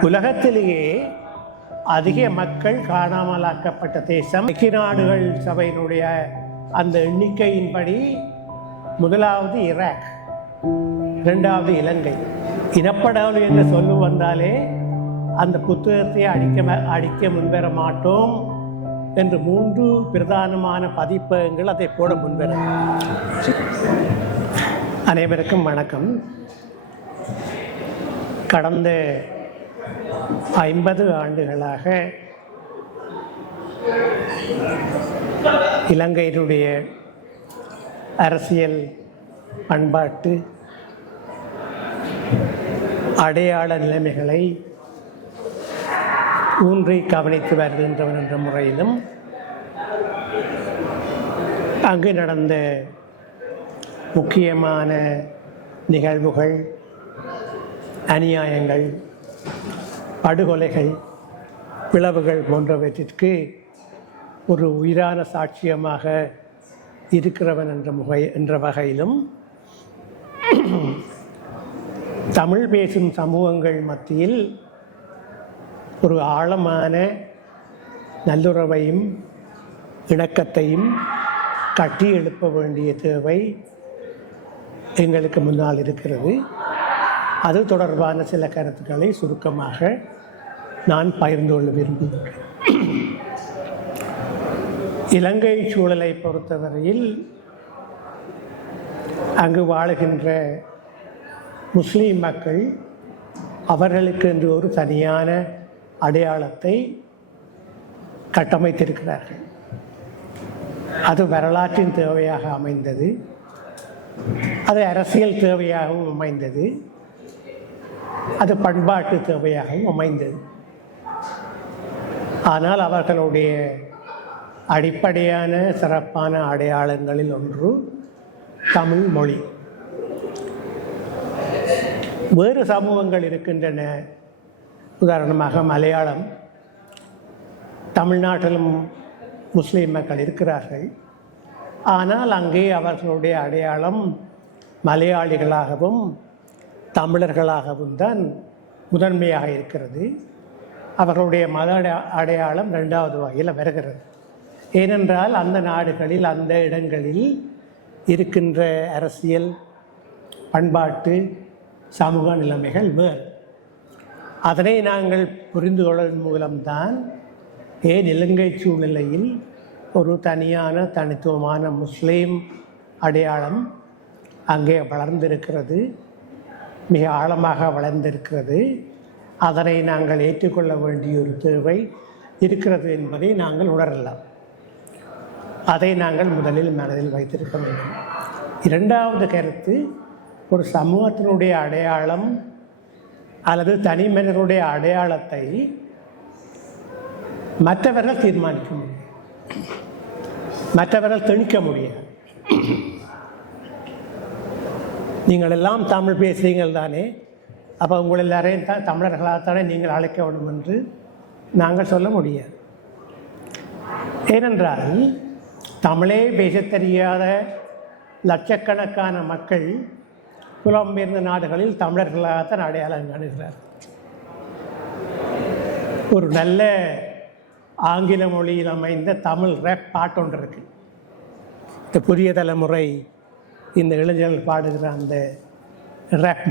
உலகத்திலேயே அதிக மக்கள் காணாமலாக்கப்பட்ட தேசம். ஐக்கிய நாடுகள் சபையினுடைய அந்த எண்ணிக்கையின்படி முதலாவது ஈராக் இரண்டாவது இலங்கை. இனப்படவல் என்று சொல்லு வந்தாலே அந்த புத்தகத்தை அடிக்க அடிக்க முன்வர மாட்டோம் என்று மூன்று பிரதானமான பதிப்பகங்கள் அதை போட முன்வர. அனைவருக்கும் வணக்கம். கடந்த ஐம்பது ஆண்டுகளாக இலங்கையினுடைய அரசியல் பண்பாட்டு அடையாள நிலைமைகளை ஊன்றி கவனித்து வருகின்றவன் என்ற முறையிலும் அங்கு நடந்த முக்கியமான நிகழ்வுகள் அநியாயங்கள் படுகொலைகள் பிளவுகள் போன்றவற்றிற்கு ஒரு உயிரான சாட்சியமாக இருக்கிறவன் என்ற முகை என்ற வகையிலும் தமிழ் பேசும் சமூகங்கள் மத்தியில் ஒரு ஆழமான நல்லுறவையும் இணக்கத்தையும் கட்டி எழுப்ப வேண்டிய தேவை எங்களுக்கு முன்னால் இருக்கிறது. அது தொடர்பான சில கருத்துக்களை சுருக்கமாக நான் பகிர்ந்து கொள்ள விரும்புகிறேன். இலங்கை சூழலை பொறுத்தவரையில் அங்கு வாழுகின்ற முஸ்லீம் மக்கள் அவர்களுக்கு என்று ஒரு தனியான அடையாளத்தை கட்டமைத்திருக்கிறார்கள். அது வரலாற்றின் தேவையாக அமைந்தது. அது அரசியல் தேவையாகவும் அமைந்தது. அது பண்பாட்டு தேவையாகவும் அமைந்தது. ஆனால் அவர்களுடைய அடிப்படையான சிறப்பான அடையாளங்களில் ஒன்று தமிழ் மொழி. வேறு சமூகங்கள் இருக்கின்றன. உதாரணமாக மலையாளம். தமிழ்நாட்டிலும் முஸ்லீம் மக்கள் இருக்கிறார்கள். ஆனால் அங்கே அவர்களுடைய அடையாளம் மலையாளிகளாகவும் தமிழர்களாகவும் தான் முதன்மையாக இருக்கிறது. அவர்களுடைய மத அடையாளம் ரெண்டாவது வகையில் வருகிறது. ஏனென்றால் அந்த நாடுகளில் அந்த இடங்களில் இருக்கின்ற அரசியல் பண்பாட்டு சமூக நிலைமைகள் வேறு. அதனை நாங்கள் புரிந்து கொள்வதன் மூலம்தான் ஏன் இலங்கை சூழ்நிலையில் ஒரு தனியான தனித்துவமான முஸ்லீம் அடையாளம் அங்கே வளர்ந்திருக்கிறது மிக ஆழமாக வளர்ந்திருக்கிறது. அதனை நாங்கள் ஏற்றுக்கொள்ள வேண்டிய ஒரு தேவை இருக்கிறது என்பதை நாங்கள் உணரலாம். அதை நாங்கள் முதலில் மனதில் வைத்திருக்க வேண்டும். இரண்டாவது கருத்து ஒரு சமூகத்தினுடைய அடையாளம் அல்லது தனி மனிதனுடைய அடையாளத்தை மற்றவர்கள் தீர்மானிக்க முடியும். மற்றவர்கள் திணிக்க முடியாது. நீங்கள் எல்லாம் தமிழ் பேசுகிறீங்கள் தானே அப்போ உங்கள் எல்லாரையும் தான் தமிழர்களாகத்தானே நீங்கள் அழைக்க வேண்டும் என்று நாங்கள் சொல்ல முடியாது. ஏனென்றால் தமிழே பேசத் தெரியாத லட்சக்கணக்கான மக்கள் புலம்பெயர்ந்த நாடுகளில் தமிழர்களாகத்தான் அடையாளம் காணுகிறார் ஒரு நல்ல ஆங்கில மொழியில் அமைந்த தமிழ் ரேப் பாட்டு ஒன்று இருக்கு. இந்த புதிய தலைமுறை இந்த இளைஞர்கள் பாடுகிற அந்த ரேப்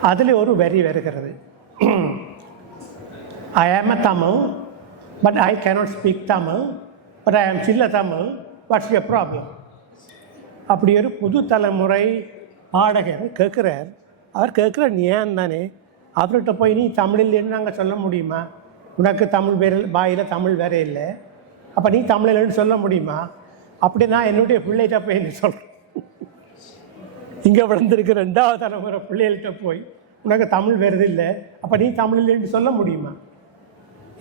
அதில் ஒரு வரி வருகிறது. I am a Tamil but I cannot speak Tamil but I am சில்ல Tamil what's your problem அப்படி ஒரு புது தலைமுறை பாடகர் கேட்குறார். அவர் கேட்குற நீ ஏன் தானே? அவர்கிட்ட போய் நீ தமிழில்னு நாங்கள் சொல்ல முடியுமா? உனக்கு தமிழ் வேற வாயில் தமிழ் வேற இல்லை. அப்போ நீ தமிழில்னு சொல்ல முடியுமா? அப்படி நான் என்னுடைய பிள்ளைகிட்ட போய் என்ன சொல்கிறேன் இங்கே வளர்ந்துருக்க ரெண்டாவது தலைமுறை பிள்ளைகள்கிட்ட போய் உனக்கு தமிழ் வருது இல்லை. அப்போ நீ தமிழில் என்று சொல்ல முடியுமா?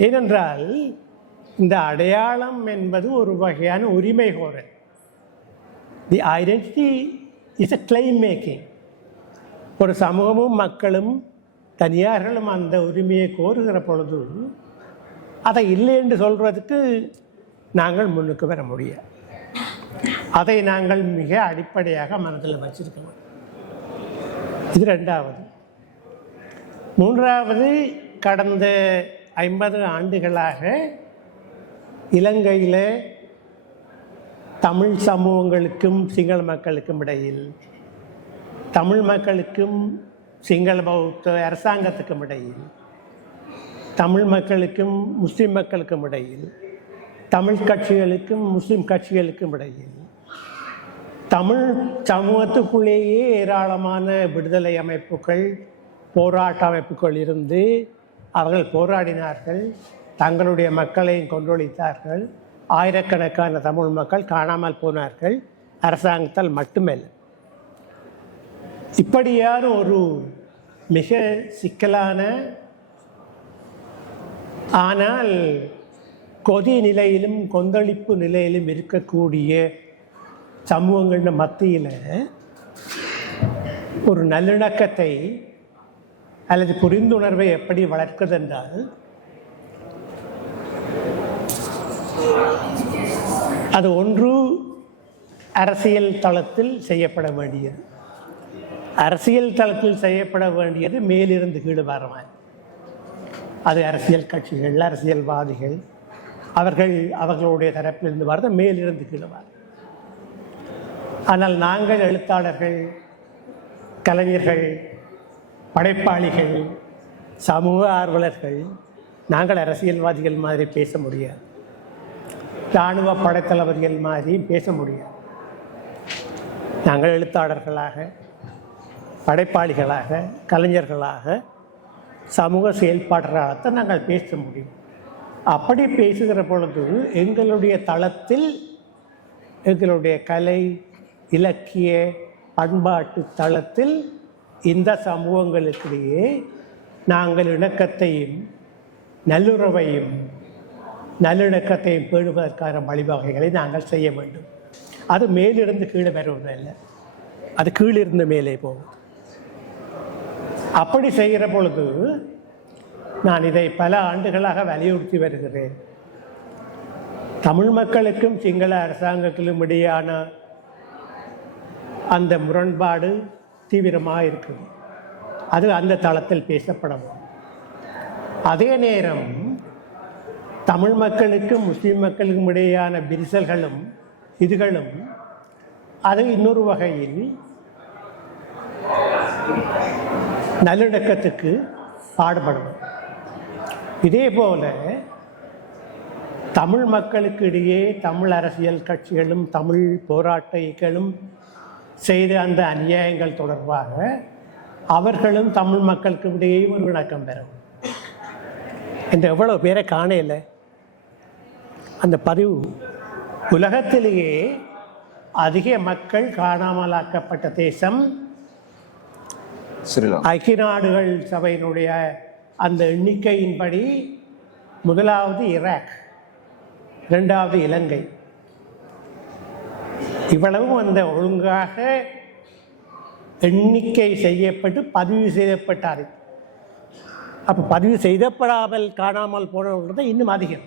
ஏனென்றால் இந்த அடையாளம் என்பது ஒரு வகையான உரிமை கோரல். The identity is a claim making ஒரு சமூகமும் மக்களும் தனியார்களும் அந்த உரிமையை கோருகிற பொழுது அதை இல்லை என்று சொல்கிறதுக்கு நாங்கள் முன்னுக்கு வர முடியாது. அதை நாங்கள் மிக அடிப்படையாக மனதில் வச்சிருக்கணும். இது ரெண்டாவது. மூன்றாவது கடந்த ஐம்பது ஆண்டுகளாக இலங்கையில் தமிழ் சமூகங்களுக்கும் சிங்கள மக்களுக்கும் இடையில் தமிழ் மக்களுக்கும் சிங்கள பௌத்த அரசாங்கத்துக்கும் இடையில் தமிழ் மக்களுக்கும் முஸ்லீம் மக்களுக்கும் இடையில் தமிழ் கட்சிகளுக்கும் முஸ்லீம் கட்சிகளுக்கும் இடையில் தமிழ் சமூகத்துக்குள்ளேயே ஏராளமான விடுதலை அமைப்புகள் போராட்ட அமைப்புகள் இருந்து அவர்கள் போராடினார்கள். தங்களுடைய மக்களையும் கொன்றொழித்தார்கள். ஆயிரக்கணக்கான தமிழ் மக்கள் காணாமல் போனார்கள். அரசாங்கத்தால் மட்டுமல்ல. இப்படியான ஒரு மிக சிக்கலான ஆனால் கொதி நிலையிலும் கொந்தளிப்பு நிலையிலும் இருக்கக்கூடிய சமூகங்கள் மத்தியில் ஒரு நல்லிணக்கத்தை அல்லது புரிந்துணர்வை எப்படி வளர்க்குதென்றால் அது ஒன்று அரசியல் தளத்தில் செய்யப்பட வேண்டியது. அரசியல் தளத்தில் செய்யப்பட வேண்டியது மேலிருந்து கீழ் வரவன். அது அரசியல் கட்சிகள் அரசியல்வாதிகள் அவர்கள் அவர்களுடைய தரப்பிலிருந்து வருது மேலிருந்து கீழ் ஆனால் நாங்கள் எழுத்தாளர்கள் கலைஞர்கள் படைப்பாளிகள் சமூக ஆர்வலர்கள் நாங்கள் அரசியல்வாதிகள் மாதிரி பேச முடியாது. இராணுவ படைத்தளபதிகள் மாதிரி பேச முடியாது. நாங்கள் எழுத்தாளர்களாக படைப்பாளிகளாக கலைஞர்களாக சமூக செயல்பாடுகளாகத்தான் நாங்கள் பேச முடியும். அப்படி பேசுகிற பொழுது எங்களுடைய தளத்தில் எங்களுடைய கலை இலக்கிய பண்பாட்டு தளத்தில் இந்த சமூகங்களுக்கிடையே நாங்கள் இணக்கத்தையும் நல்லுறவையும் நல்லிணக்கத்தையும் பேணுவதற்கான வழிவகைகளை நாங்கள் செய்ய வேண்டும். அது மேலிருந்து கீழே வருவதில்லை அது கீழிருந்து மேலே போகும் அப்படி செய்கிற பொழுது நான் இதை பல ஆண்டுகளாக வலியுறுத்தி வருகிறேன். தமிழ் மக்களுக்கும் சிங்கள அரசாங்கத்திலும் இடையான அந்த முரண்பாடு தீவிரமாக இருக்குது. அது அந்த தளத்தில் பேசப்படவும். அதே நேரம் தமிழ் மக்களுக்கும் முஸ்லீம் மக்களுக்கும் இடையேயான விரிசல்களும் இதுகளும் அது இன்னொரு வகையில் நல்லிணக்கத்துக்கு பாடுபடும். இதே போல தமிழ் மக்களுக்கு இடையே தமிழ் அரசியல் கட்சிகளும் தமிழ் போராட்டிகளும் செய்த அந்த அநியாயங்கள் தொடர்பாக அவர்களும் தமிழ் மக்களுக்கு இடையே ஒரு இணக்கம் பெறும். இந்த எவ்வளோ பேரை காணையில் அந்த பதிவு உலகத்திலேயே அதிக மக்கள் காணாமலாக்கப்பட்ட தேசம் ஐக்கிய நாடுகள் சபையினுடைய அந்த எண்ணிக்கையின்படி முதலாவது இராக் ரெண்டாவது இலங்கை. இவ்வளவும் அந்த ஒழுங்காக எண்ணிக்கை செய்யப்பட்டு பதிவு செய்யப்பட்டார். அப்போ பதிவு செய்யப்படாமல் காணாமல் போனவங்க தான் இன்னும் அதிகம்.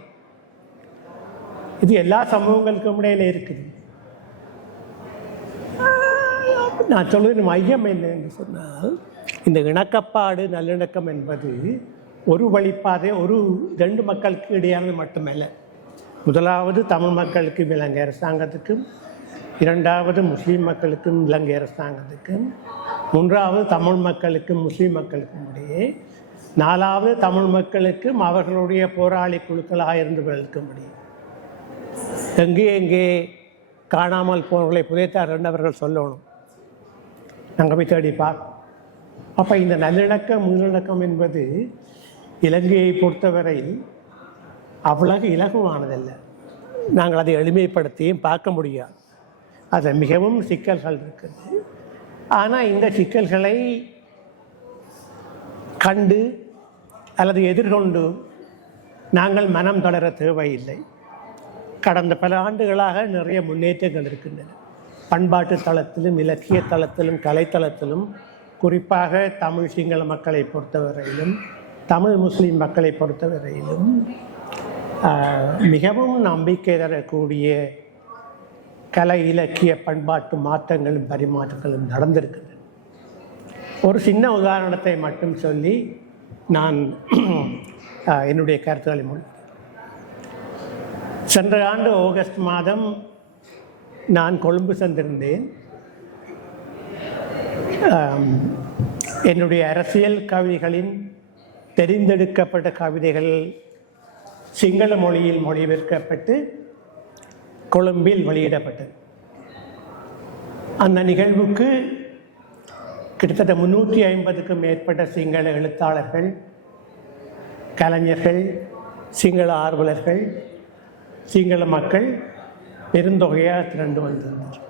இது எல்லா சமூகங்களுக்கும் இடையில இருக்குது. நான் சொல்வது மையம் என்ன என்று சொன்னால் இந்த இணக்கப்பாடு நல்லிணக்கம் என்பது ஒரு வழிப்பாதை ஒரு ரெண்டு மக்களுக்கு இடையானது மட்டுமல்ல. முதலாவது தமிழ் மக்களுக்கும் இலங்கை அரசாங்கத்துக்கும் இரண்டாவது முஸ்லீம் மக்களுக்கும் இலங்கை அரசாங்கத்துக்கும் மூன்றாவது தமிழ் மக்களுக்கும் முஸ்லீம் மக்களுக்கும் இடையே நாலாவது தமிழ் மக்களுக்கும் அவர்களுடைய போராளி குழுக்களாக இருந்தவர்களுக்கும் இடையே எங்கே எங்கே காணாமல் போனவர்களை புதைத்தார் என்று அவர்கள் சொல்லணும். நாங்கள் போய் தேடி பார்ப்போம் அப்போ இந்த நல்லிணக்கம் முன்னிணக்கம் என்பது இலங்கையை பொறுத்தவரை அவ்வளவு இலகுவானதல்ல. நாங்கள் அதை எளிமைப்படுத்தியும் பார்க்க முடியாது. அது மிகவும் சிக்கல்கள் இருக்குது. ஆனால் இந்த சிக்கல்களை கண்டு அல்லது எதிர்கொண்டு நாங்கள் மனம் தொடர தேவையில்லை. கடந்த பல ஆண்டுகளாக நிறைய முன்னேற்றங்கள் இருக்கின்றன. பண்பாட்டு தளத்திலும் இலக்கிய தளத்திலும் கலைத்தளத்திலும் குறிப்பாக தமிழ் சிங்கள மக்களை பொறுத்தவரையிலும் தமிழ் முஸ்லீம் மக்களை பொறுத்தவரையிலும் மிகவும் நம்பிக்கை தரக்கூடிய கலை இலக்கிய பண்பாட்டு மாற்றங்களும் பரிமாற்றங்களும் நடந்திருக்கின்றன ஒரு சின்ன உதாரணத்தை மட்டும் சொல்லி நான் என்னுடைய கருத்துக்களை முன் சென்ற ஆண்டு ஆகஸ்ட் மாதம் நான் கொழும்பு சென்றிருந்தேன். என்னுடைய அரசியல் கவிதைகளின் தெரிந்தெடுக்கப்பட்ட கவிதைகள் சிங்கள மொழியில் மொழிபெயர்க்கப்பட்டு கொழும்பில் வெளியிடப்பட்டது. அந்த நிகழ்வுக்கு கிட்டத்தட்ட முன்னூற்றி ஐம்பதுக்கும் மேற்பட்ட சிங்கள எழுத்தாளர்கள் கலைஞர்கள் சிங்கள ஆர்வலர்கள் சிங்கள மக்கள் பெருந்தொகையாக திரண்டு வந்திருந்தார்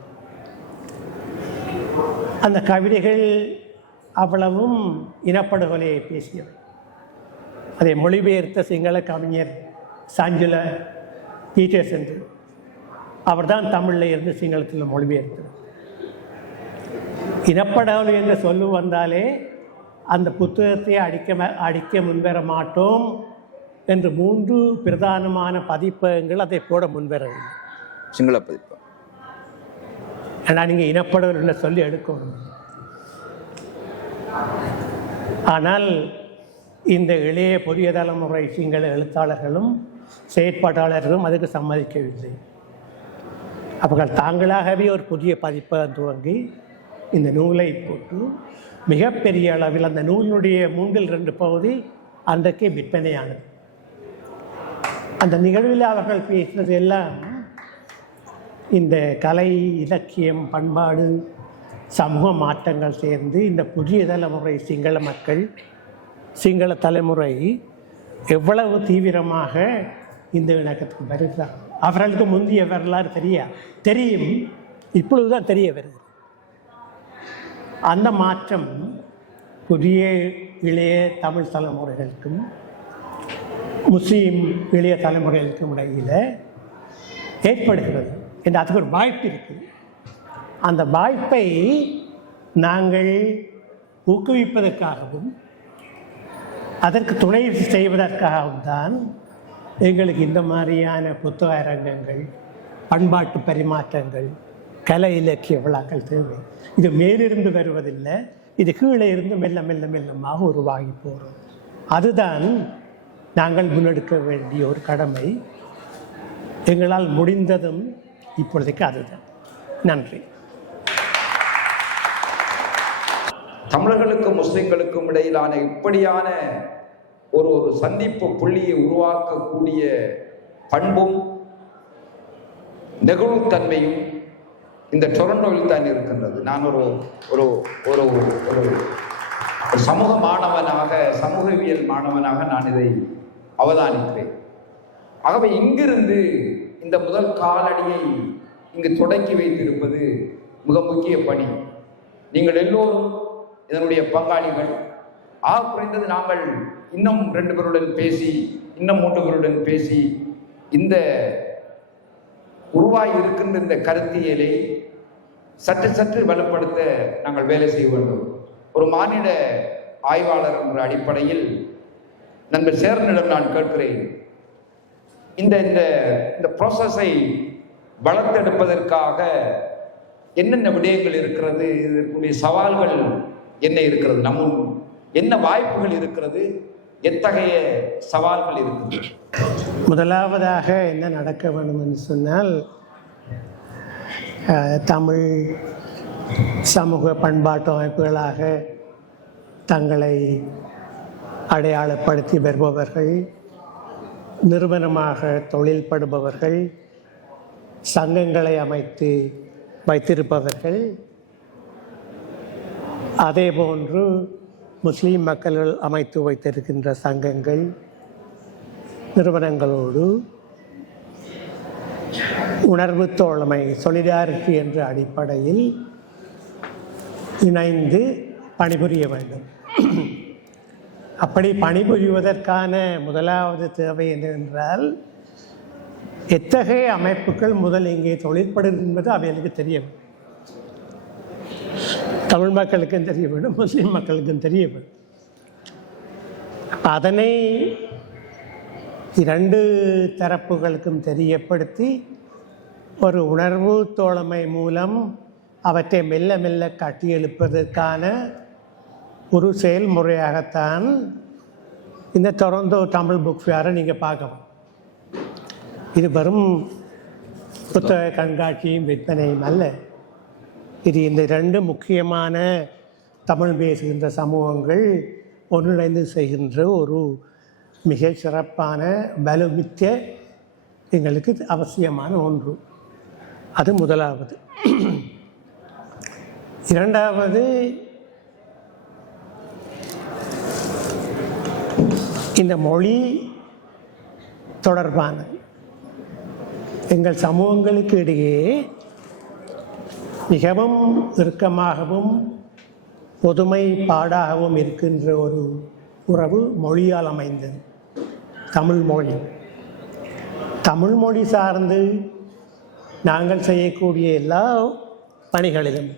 அந்த கவிதைகள் அவ்வளவும் இனப்படுகொலையை பேசியவை. அதை மொழிபெயர்த்த சிங்கள கவிஞர் சாஞ்சுல பீட்டர்ஸ் என்று. அவர்தான் தமிழில் இருந்து சிங்களத்தில் மொழிபெயர்த்தார் இனப்படுகொலை என்று சொல்லு வந்தாலே அந்த புத்தகத்தை அடிக்க அடிக்க முன்வர மாட்டோம் என்று மூன்று பிரதானமான பதிப்பகங்கள் அதை போட முன்வரவில்லை. சிங்கள பதிப்பு ஆனால் நீங்கள் இனப்படுகொலை என்று சொல்லி எடுக்கணும் ஆனால் இந்த இளைய புதிய தலைமுறை சிங்கள எழுத்தாளர்களும் செயற்பாட்டாளர்களும் அதுக்கு சம்மதிக்கவில்லை. அவர்கள் தாங்களாகவே ஒரு புதிய பதிப்பகம் துவங்கி இந்த நூலை போட்டு மிகப்பெரிய அளவில் அந்த நூலினுடைய மூன்றில் ரெண்டு பகுதி அன்றைக்கே விற்பனையானது. அந்த நிகழ்வில் அவர்கள் பேசினது எல்லாம் இந்த கலை இலக்கியம் பண்பாடு சமூக மாற்றங்கள் சேர்ந்து இந்த புதிய தலைமுறை சிங்கள மக்கள் சிங்கள தலைமுறை எவ்வளவு தீவிரமாக இந்த இணக்கத்துக்கு வருகிறார் அவர்களுக்கு முந்தைய வரலாறு தெரியா? தெரியும். இப்பொழுதுதான் தெரிய வருகிறது. அந்த மாற்றம் புதிய இளைய தமிழ் தலைமுறைகளுக்கும் முஸ்லீம் இளைய தலைமுறைகளுக்கும் இடையில் ஏற்படுகிறது. என்று அதுக்கு ஒரு வாய்ப்பு இருக்குது. அந்த வாய்ப்பை நாங்கள் ஊக்குவிப்பதற்காகவும் அதற்கு துணை செய்வதற்காகவும் தான் எங்களுக்கு இந்த மாதிரியான புத்தக அரங்கங்கள் பண்பாட்டு பரிமாற்றங்கள் கலை இலக்கிய விழாக்கள் தேவை. இது மேலிருந்து வருவதில்லை இது கீழே இருந்து மெல்ல மெல்ல மெல்லமாக உருவாகி போகிறோம் அதுதான் நாங்கள் முன்னெடுக்க வேண்டிய ஒரு கடமை. எங்களால் முடிந்ததும் இப்பொழுதைக்கு அதுதான் நன்றி. தமிழர்களுக்கும் முஸ்லிம்களுக்கும் இடையிலான இப்படியான ஒரு ஒரு சந்திப்பு புள்ளியை உருவாக்கக்கூடிய பண்பும் நெகிழ்வுத்தன்மையும் இந்த டொரண்டோவில் தான் இருக்கின்றது. நான் ஒரு ஒரு ஒரு ஒரு ஒரு சமூக மாணவனாக சமூகவியல் மாணவனாக நான் இதை அவதானிக்கிறேன். ஆகவே இங்கிருந்து இந்த முதல் காலடியை இங்கு தொடங்கி வைத்திருப்பது மிக முக்கிய பணி. நீங்கள் எல்லோரும் இதனுடைய பங்காளிகள். ஆக குறைந்தது நாங்கள் இன்னும் ரெண்டு பேருடன் பேசி இன்னும் மூன்று பேருடன் பேசி இந்த உருவாகி இருக்கின்ற இந்த கருத்தியலை சற்று சற்று வலுப்படுத்த நாங்கள் வேலை செய்ய வேண்டும். ஒரு மாநில ஆய்வாளர் என்ற அடிப்படையில் நண்பர் சேர்னிடம் நான் கேட்கிறேன். இந்த இந்த இந்த ப்ராசஸை வளர்த்தெடுப்பதற்காக என்னென்ன விடயங்கள் இருக்கிறது? இதற்குரிய சவால்கள் என்ன இருக்கிறது? நம்ம என்ன வாய்ப்புகள் இருக்கிறது? எத்தகைய சவால்கள் இருக்கிறது? முதலாவதாக என்ன நடக்க வேண்டும் என்று சொன்னால் தமிழ் சமூக பண்பாட்டு அமைப்புகளாக தங்களை அடையாளப்படுத்தி வருபவர்கள் நிறுவனமாக தொழில்படுபவர்கள் சங்கங்களை அமைத்து வைத்திருப்பவர்கள் அதேபோன்று முஸ்லீம் மக்கள் அமைத்து வைத்திருக்கின்ற சங்கங்கள் நிறுவனங்களோடு உணர்வு தோழமை சொலிடாரிட்டி என்ற அடிப்படையில் இணைந்து பணிபுரிய வேண்டும். அப்படி பணிபுரிவதற்கான முதலாவது தேவை என்னவென்றால் எத்தகைய அமைப்புகள் முதல் இங்கே தொழிற்படுகிறது என்பது அவைகளுக்கு தெரிய வேண்டும். தமிழ் மக்களுக்கும் தெரிய வேண்டும் முஸ்லீம் மக்களுக்கும் தெரிய வேண்டும். அதனை இரண்டு தரப்புகளுக்கும் தெரியப்படுத்தி ஒரு உணர்வு தோழமை மூலம் அவற்றை மெல்ல மெல்ல கட்டியெழுப்பதற்கான ஒரு செயல்முறையாகத்தான் இந்த டொரண்டோ தமிழ் புக் ஃபேரை நீங்கள் பார்க்கலாம். இது வெறும் புத்தக கண்காட்சியும் விற்பனையும் அல்ல. இது இந்த ரெண்டு முக்கியமான தமிழ் பேசுகின்ற சமூகங்கள் ஒன்றிணைந்து செய்கின்ற ஒரு மிக சிறப்பான வலுமிக்க எங்களுக்கு அவசியமான ஒன்று. அது முதலாவது. இரண்டாவது இந்த மொழி தொடர்பான எங்கள் சமூகங்களுக்கு இடையே மிகவும் இறுக்கமாகவும் பொதுமை பாடாகவும் இருக்கின்ற ஒரு உறவு மொழியால் அமைந்தது. தமிழ் மொழி. தமிழ் மொழி சார்ந்து நாங்கள் செய்யக்கூடிய எல்லா பணிகளிலும்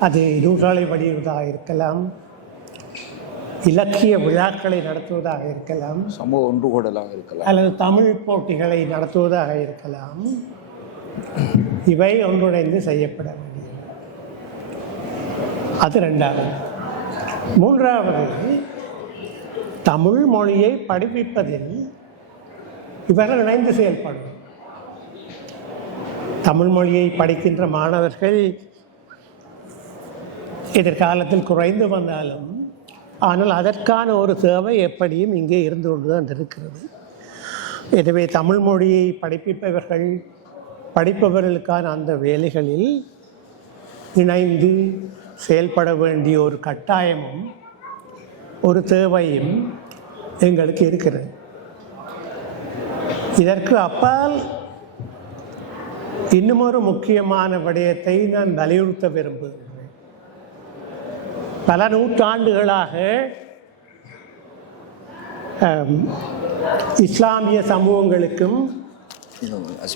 அது நூற்றாலை வடிவதாக இருக்கலாம் இலக்கிய விழாக்களை நடத்துவதாக இருக்கலாம். சமூக ஒன்றுகூடலாக இருக்கலாம். அல்லது தமிழ் போட்டிகளை நடத்துவதாக இருக்கலாம். இவை ஒன்றிணைந்து செய்யப்பட வேண்டியது. அது ரெண்டாவது. மூன்றாவது தமிழ் மொழியை படிப்பிப்பதில் இவர்கள் இணைந்து செயல்படும் தமிழ் மொழியை படிக்கின்ற மாணவர்கள் எதிர்காலத்தில் குறைந்து வந்தாலும் ஆனால் அதற்கான ஒரு தேவை எப்படியும் இங்கே இருந்து கொண்டு தான் இருக்கிறது. எனவே தமிழ் மொழியை படிப்பிப்பவர்கள் படிப்பவர்களுக்கான அந்த வேலைகளில் இணைந்து செயல்பட வேண்டிய ஒரு கட்டாயமும் ஒரு தேவையும் எங்களுக்கு இருக்கிறது. இதற்கு அப்பால் இன்னும் ஒரு முக்கியமான விடயத்தை நான் வலியுறுத்த விரும்புகிறேன். பல நூற்றாண்டுகளாக இஸ்லாமிய சமூகங்களுக்கும்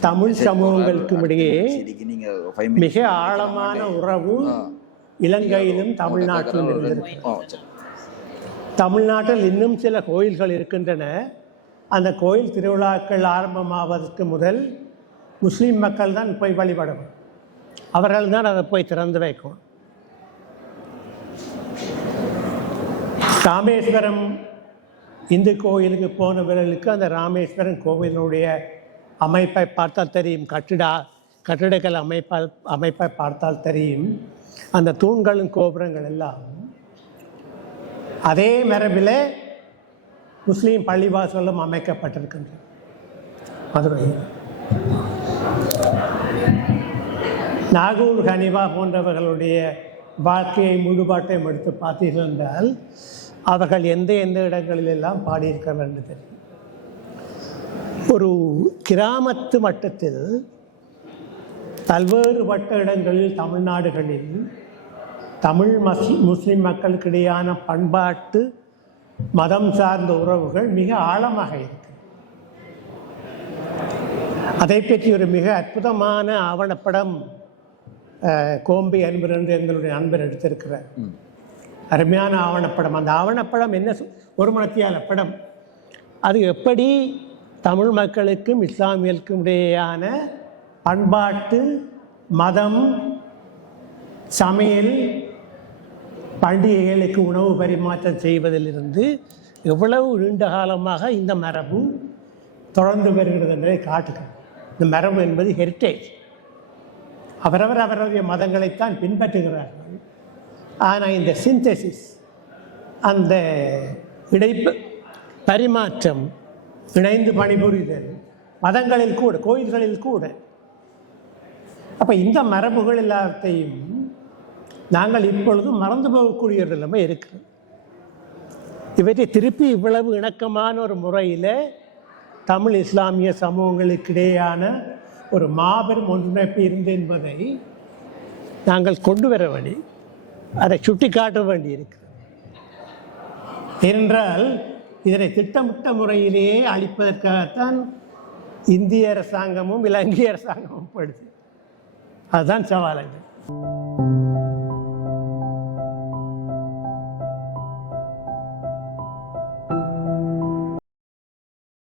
தமிழ் சமூகங்களுக்கும் இடையே மிக ஆழமான உறவு இலங்கையிலும் தமிழ்நாட்டிலும் இருந்திருக்கு தமிழ்நாட்டில் இன்னும் சில கோயில்கள் இருக்கின்றன. அந்த கோயில் திருவிழாக்கள் ஆரம்பமாவதற்கு முதல் முஸ்லீம் மக்கள் தான் போய் வழிபடணும். அவர்கள் தான் அதை போய் திறந்து வைக்கணும். ராமேஸ்வரம் இந்து கோயிலுக்கு போனவர்களுக்கு அந்த ராமேஸ்வரம் கோவிலினுடைய அமைப்பை பார்த்தால் தெரியும். கட்டிடா கட்டிடக்கல் அமைப்பால் அமைப்பை பார்த்தால் தெரியும். அந்த தூண்களும் கோபுரங்கள் எல்லாம். அதே மரபில் முஸ்லீம் பள்ளிவாசலும் அமைக்கப்பட்டிருக்கின்றன மதுரையில் நாகூர் ஹனிவா போன்றவர்களுடைய வாழ்க்கையை முழுபாட்டையும் எடுத்து பார்த்தீர்கள் என்றால் அவர்கள் எந்த எந்த இடங்களிலெல்லாம் பாடியிருக்கிறார்கள் என்று தெரியும். ஒரு கிராமத்து மட்டத்தில் பல்வேறுபட்ட இடங்களில் தமிழ்நாடுகளில் தமிழ் மஸ் முஸ்லீம் மக்களுக்கிடையான பண்பாட்டு மதம் சார்ந்த உறவுகள் மிக ஆழமாக இருக்கு. அதை பற்றி ஒரு மிக அற்புதமான ஆவணப்படம் கோம்பி அன்பர் என்று எங்களுடைய நண்பர் எடுத்திருக்கிறார். அருமையான ஆவணப்படம். அந்த ஆவணப்படம் என்ன ஒரு மனத்தியால படம். அது எப்படி தமிழ் மக்களுக்கும் இஸ்லாமியர்களுக்கும் இடையேயான பண்பாட்டு மதம் சமையல் பண்டிகைகளுக்கு உணவு பரிமாற்றம் செய்வதிலிருந்து எவ்வளவு நீண்ட காலமாக இந்த மரபு தொடர்ந்து வருகிறது என்பதை காட்டுகிறது. இந்த மரபு என்பது ஹெரிட்டேஜ் அவரவர் அவரவருடைய மதங்களைத்தான் பின்பற்றுகிறார்கள். ஆனால் இந்த சிந்தசிஸ் அந்த இடைப்பு பரிமாற்றம் இணைந்து பணிபுரிதல் மதங்களில் கூட கோயில்களில் கூட. அப்போ இந்த மரபுகள் எல்லாத்தையும் நாங்கள் இப்பொழுதும் மறந்து போகக்கூடிய ஒரு நிலைமை இருக்குது இவற்றை திருப்பி இவ்வளவு இணக்கமான ஒரு முறையில் தமிழ் இஸ்லாமிய சமூகங்களுக்கிடையான ஒரு மாபெரும் ஒன்றிணைப்பு இருந்து என்பதை நாங்கள் கொண்டு வர வழி அதை சுட்டி காட்ட வேண்டியிருக்கு ஏனென்றால் இதனை திட்டமிட்ட முறையிலேயே அளிப்பதற்காகத்தான் இந்திய அரசாங்கமும் இலங்கை அரசாங்கமும் படுது. அதுதான் சவால் அது.